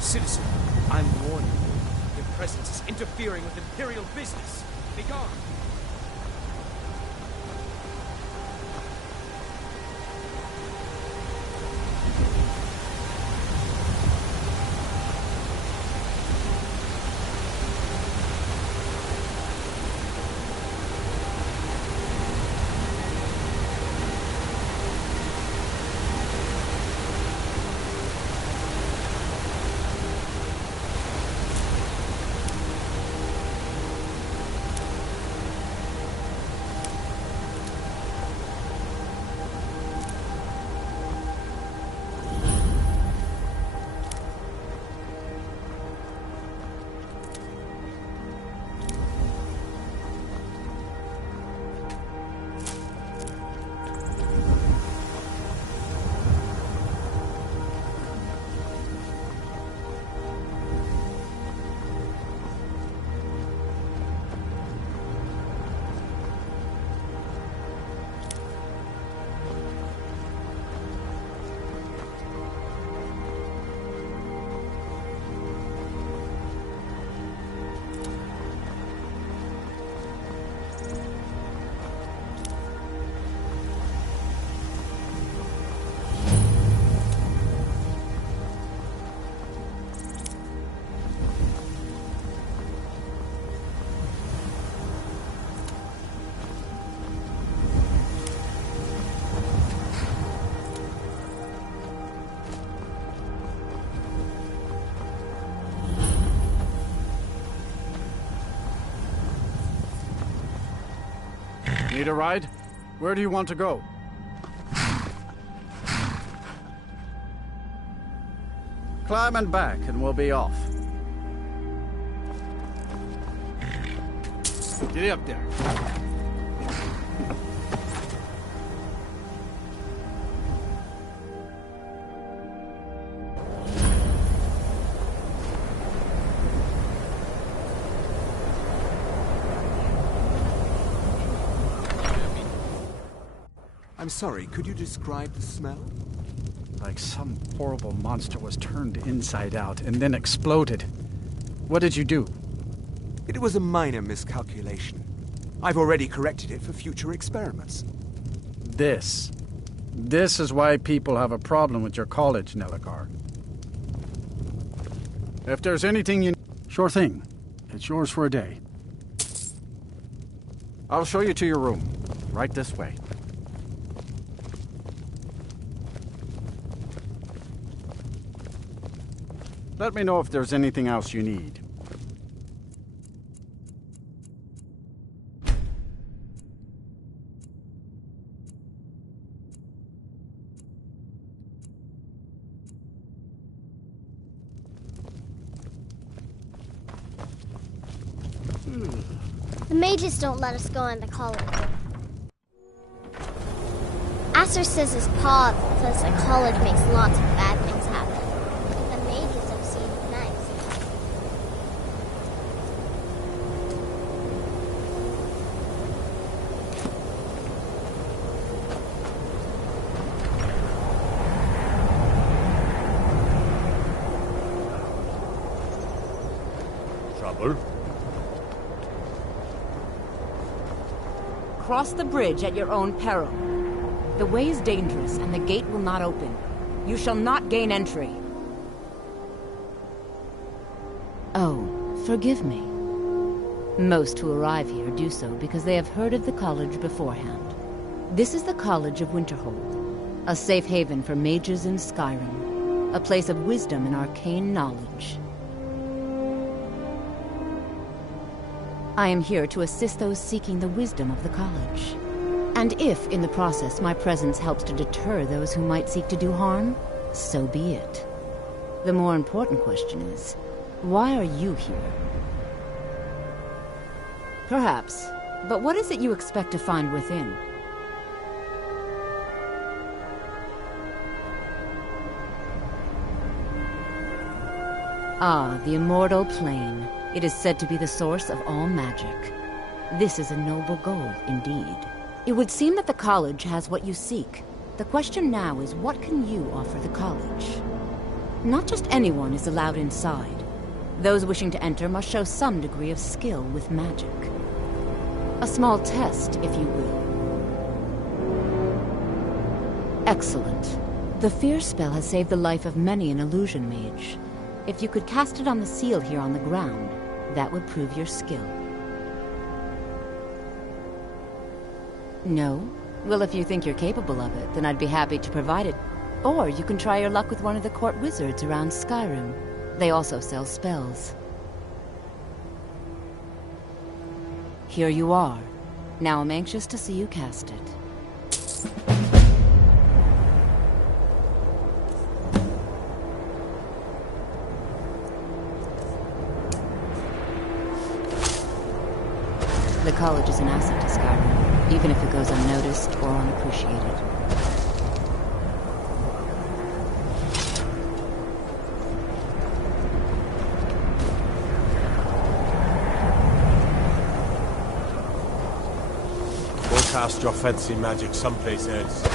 Citizen, I'm warning you. Your presence is interfering with Imperial business. Be gone. Need a ride? Where do you want to go? Climb and back, and we'll be off. Get up there. I'm sorry, could you describe the smell? Like some horrible monster was turned inside out and then exploded. What did you do? It was a minor miscalculation. I've already corrected it for future experiments. This is why people have a problem with your college, Nelagar. If there's anything you... Sure thing. It's yours for a day. I'll show you to your room. Right this way. Let me know if there's anything else you need. The mages don't let us go into college. Aster says his pa says the college makes lots of bad things happen. The mages don't seem nice. Trouble? Cross the bridge at your own peril. The way is dangerous, and the gate will not open. You shall not gain entry. Oh, forgive me. Most who arrive here do so because they have heard of the college beforehand. This is the College of Winterhold, a safe haven for mages in Skyrim, a place of wisdom and arcane knowledge. I am here to assist those seeking the wisdom of the college. And if, in the process, my presence helps to deter those who might seek to do harm, so be it. The more important question is, why are you here? Perhaps, but what is it you expect to find within? Ah, the immortal plane. It is said to be the source of all magic. This is a noble goal, indeed. It would seem that the college has what you seek. The question now is, what can you offer the college? Not just anyone is allowed inside. Those wishing to enter must show some degree of skill with magic. A small test, if you will. Excellent. The Fear spell has saved the life of many an illusion mage. If you could cast it on the seal here on the ground, that would prove your skill. No? Well, if you think you're capable of it, then I'd be happy to provide it. Or you can try your luck with one of the court wizards around Skyrim. They also sell spells. Here you are. Now I'm anxious to see you cast it. The college is an asset to Skyrim, even if it goes unnoticed or unappreciated. Go cast your fancy magic someplace else.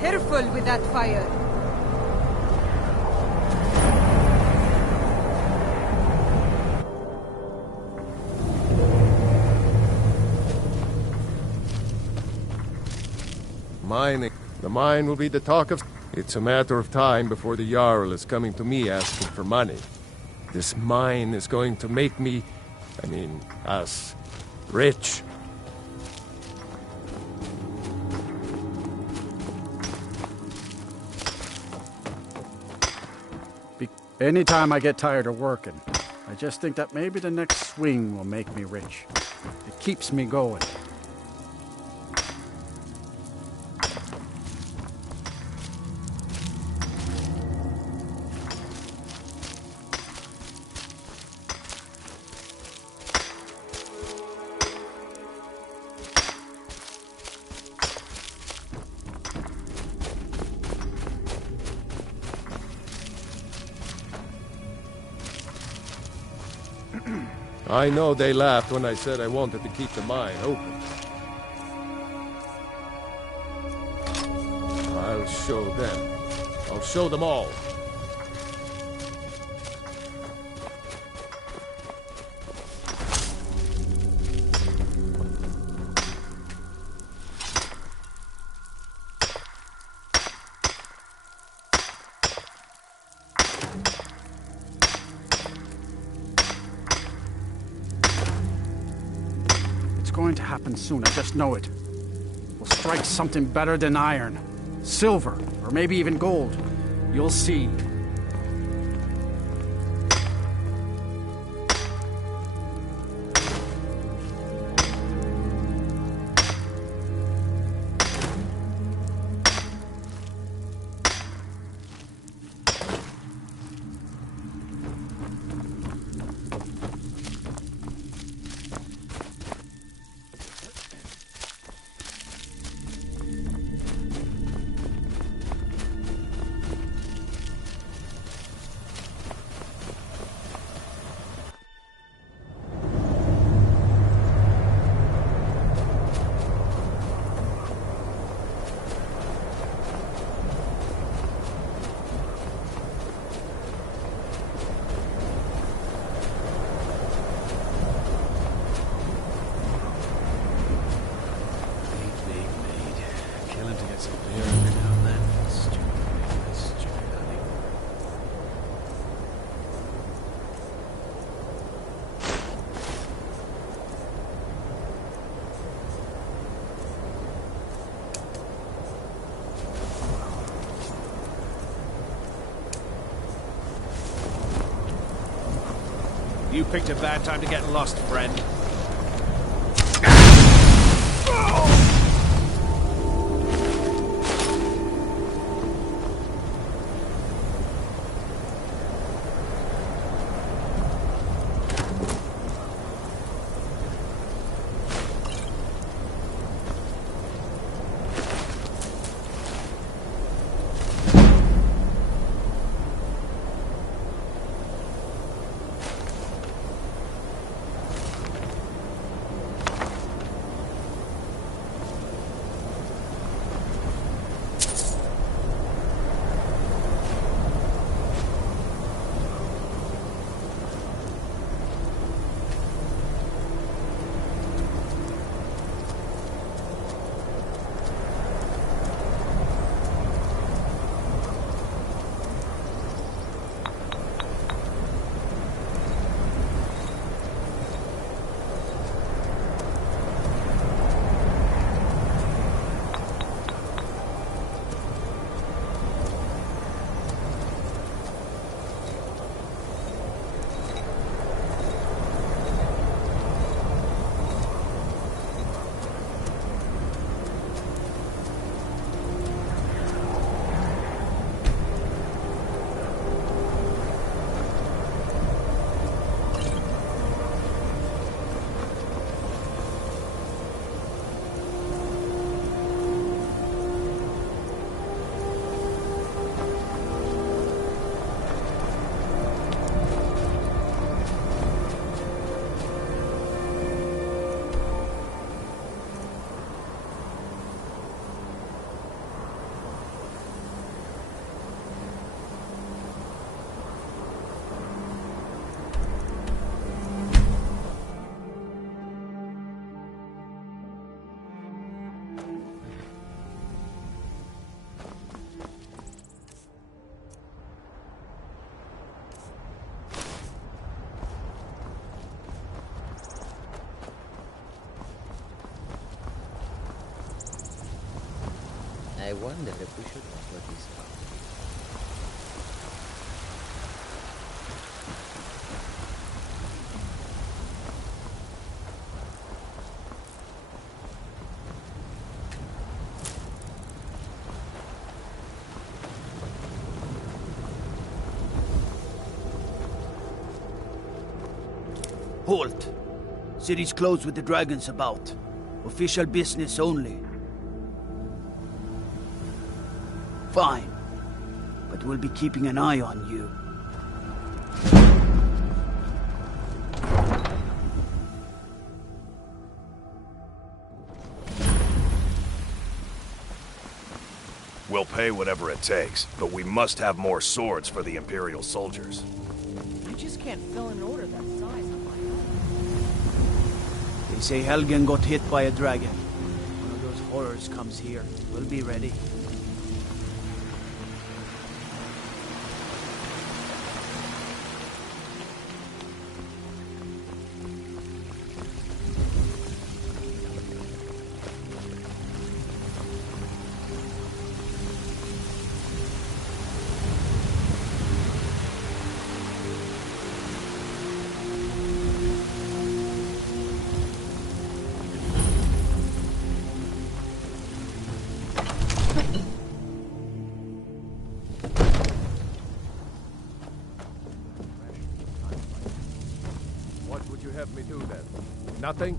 Careful with that fire. Mining. The mine will be the talk of... It's a matter of time before the Jarl is coming to me asking for money. This mine is going to make me... us... rich. Anytime I get tired of working, I just think that maybe the next swing will make me rich. It keeps me going. I know they laughed when I said I wanted to keep the mine open. I'll show them. I'll show them all. It's going to happen soon, I just know it. We'll strike something better than iron. Silver, or maybe even gold. You'll see. You picked a bad time to get lost, friend. I wonder if we should offer this up. Halt! City's closed with the dragons about. Official business only. Fine. But we'll be keeping an eye on you. We'll pay whatever it takes, but we must have more swords for the Imperial soldiers. You just can't fill an order that size on my own. They say Helgen got hit by a dragon. One of those horrors comes here. We'll be ready. What would you have me do then? Nothing?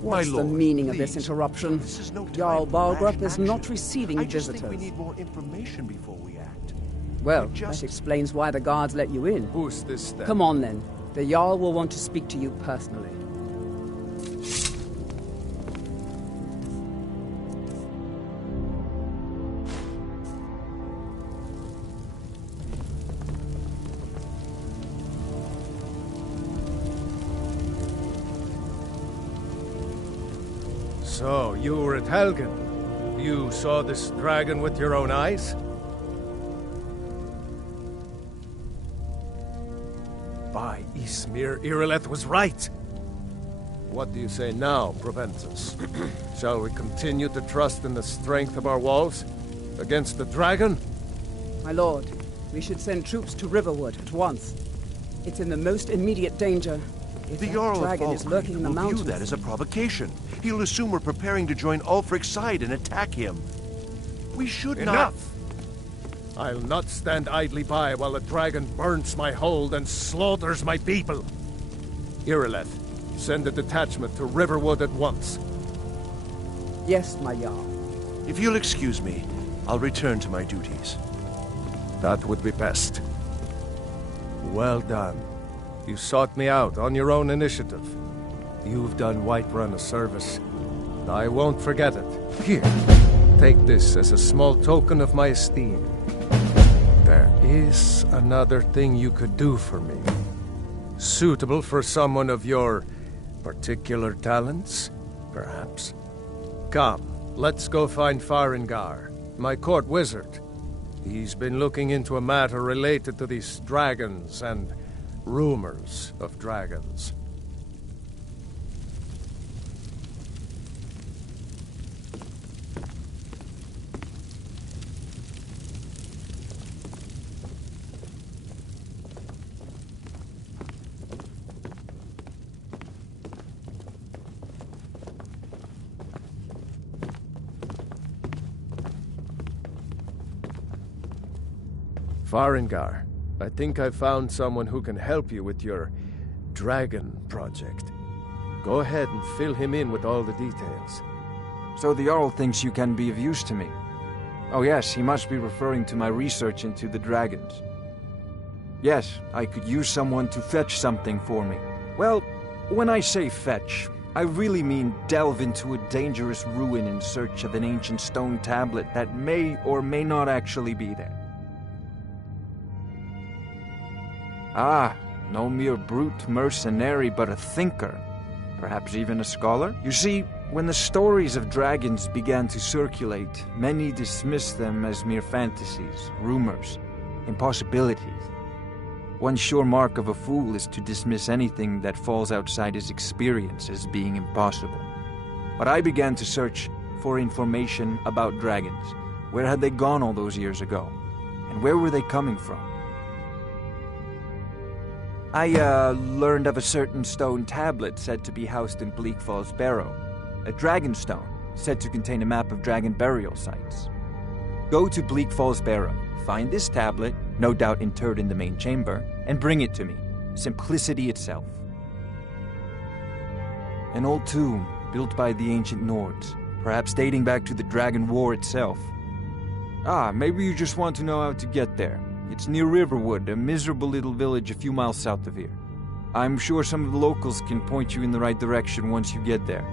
What's My lord, the meaning of this please. interruption? This is no time Jarl for rash Balgruuf is not action. receiving I just visitors. think we need more information before we act. Well, Just- that explains why the guards let you in. Who's this then? Come on then. The Jarl will want to speak to you personally. So, you were at Helgen. You saw this dragon with your own eyes? By Ismir, Irileth was right. What do you say now, Proventus? Shall we continue to trust in the strength of our walls? Against the dragon? My lord, we should send troops to Riverwood at once. It's in the most immediate danger. If The that Jarl of dragon is lurking in the will view mountains. that as a provocation. He'll assume we're preparing to join Ulfric's side and attack him. We should not... Enough! I'll not stand idly by while the dragon burns my hold and slaughters my people. Irileth, send a detachment to Riverwood at once. Yes, my Jarl. If you'll excuse me, I'll return to my duties. That would be best. Well done. You sought me out on your own initiative. You've done Whiterun a service. I won't forget it. Here, take this as a small token of my esteem. There is another thing you could do for me. Suitable for someone of your particular talents, perhaps. Come, let's go find Farengar, my court wizard. He's been looking into a matter related to these dragons and rumors of dragons. Farengar, I think I've found someone who can help you with your dragon project. Go ahead and fill him in with all the details. So the Jarl thinks you can be of use to me. Oh yes, he must be referring to my research into the dragons. Yes, I could use someone to fetch something for me. Well, when I say fetch, I really mean delve into a dangerous ruin in search of an ancient stone tablet that may or may not actually be there. Ah, no mere brute mercenary, but a thinker. Perhaps even a scholar? You see, when the stories of dragons began to circulate, many dismissed them as mere fantasies, rumors, impossibilities. One sure mark of a fool is to dismiss anything that falls outside his experience as being impossible. But I began to search for information about dragons. Where had they gone all those years ago? And where were they coming from? I learned of a certain stone tablet said to be housed in Bleak Falls Barrow. A dragon stone, said to contain a map of dragon burial sites. Go to Bleak Falls Barrow, find this tablet, no doubt interred in the main chamber, and bring it to me. Simplicity itself. An old tomb, built by the ancient Nords, perhaps dating back to the Dragon War itself. Ah, maybe you just want to know how to get there. It's near Riverwood, a miserable little village a few miles south of here. I'm sure some of the locals can point you in the right direction once you get there.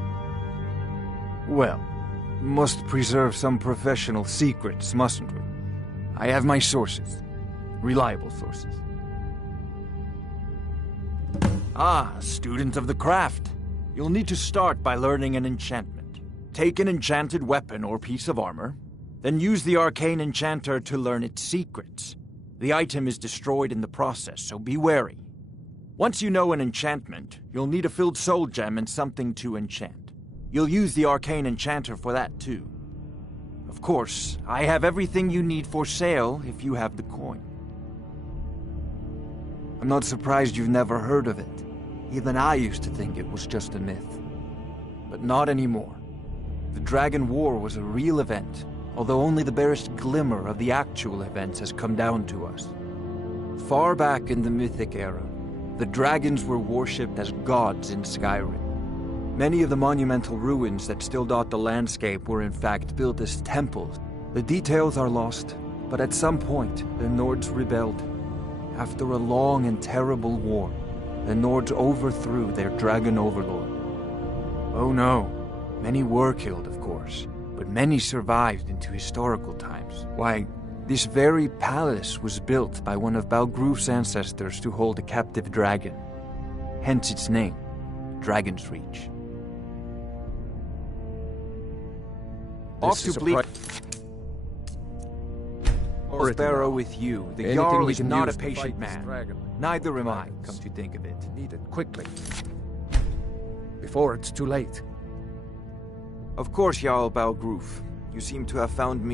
Well, must preserve some professional secrets, mustn't we? I have my sources. Reliable sources. Ah, student of the craft. You'll need to start by learning an enchantment. Take an enchanted weapon or piece of armor, then use the arcane enchanter to learn its secrets. The item is destroyed in the process, so be wary. Once you know an enchantment, you'll need a filled soul gem and something to enchant. You'll use the arcane enchanter for that too. Of course, I have everything you need for sale if you have the coin. I'm not surprised you've never heard of it. Even I used to think it was just a myth. But not anymore. The Dragon War was a real event, although only the barest glimmer of the actual events has come down to us. Far back in the Mythic era, the dragons were worshipped as gods in Skyrim. Many of the monumental ruins that still dot the landscape were in fact built as temples. The details are lost, but at some point, the Nords rebelled. After a long and terrible war, the Nords overthrew their dragon overlord. Oh no, many were killed, of course, but many survived into historical times. Why, this very palace was built by one of Balgruf's ancestors to hold a captive dragon. Hence its name, Dragon's Reach. Off to Bleak. Or Sparrow with you. The Jarl is not a patient man. Neither am I, come to think of it. Need it quickly. Before it's too late. Of course, Jarl Balgruf. You seem to have found me